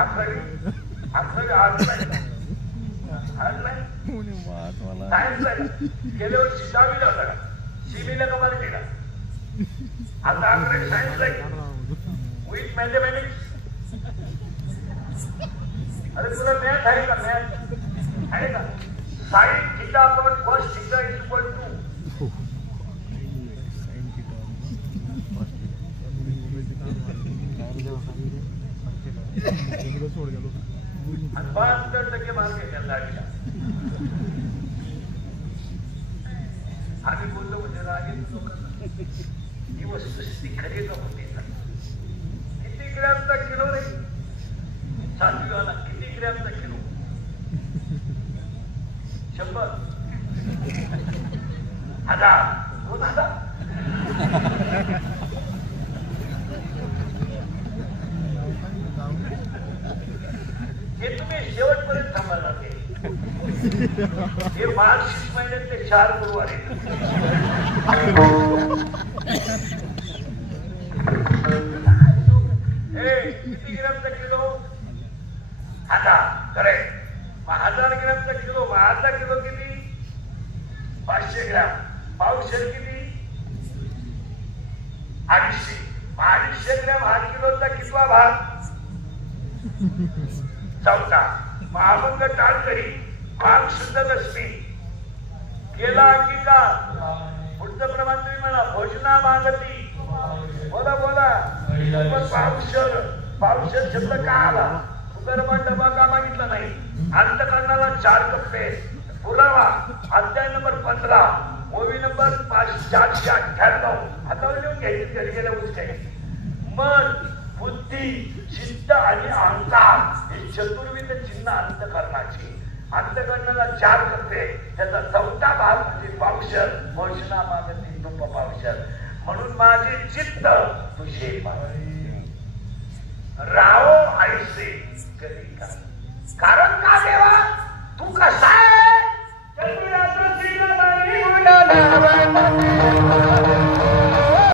अकरावी सायन्सला गेल्या वर्षी 10वीला होता का? सीबीला का मार्क दिला? आता 11वी सायन्सला विथ मॅथमॅटिक्स. अरे तुला मॅथ आहे का? मॅथ आहे का? Sine theta upon cos theta is equal to आणि 72% मार्क आहे त्या दाढीला. आम्ही बोललो म्हणजे रागीत लोकांना ही वस्तुस्थिती खरी का होती? किती ग्रॅमचा किलो रे? 7वी वाला किती ग्रॅमचा किलो? 100 1000 2000. हे तुम्ही शेवटपर्यंत थांबायला लागेल. हे मार्गशीर्ष महिन्यातले 4 गुरुवार आहेत. किती ग्रॅमचा किलो? 1000. करेक्ट. 1000 ग्रॅमचा किलो. अर्धा किलो किती? 500 ग्रॅम. पावशेर किती? 250. 250 ग्रॅम हा किलोचा कितवा भाग? 4था. अभंग टाळकरी भाग शुद्ध दशमी केला अंगीकार. पुढचं प्रमाण तुम्ही म्हणा. भोजना मागती. बोला बोला. पावशेर शब्द का आला? सुगरमा डबा का मागितला नाही? अंतकरणाला 4 कप्पे. पुरावा अध्याय नंबर 15 ओवी नंबर 498. हातावर लिहून घ्यायची. घरी गेल्या उचकायची. मन बुद्धी चित्त आणि अहंकार हे चतुर्विध चिन्ह अंतकरणाची. अंतकरणाला 4 कप्पे. त्याचा 4था भाग म्हणजे पावशर. भोजना मागती तुप पावशर. म्हणून माझे चित्त तुझे राहो ऐसे कधी का? कारण का देवा?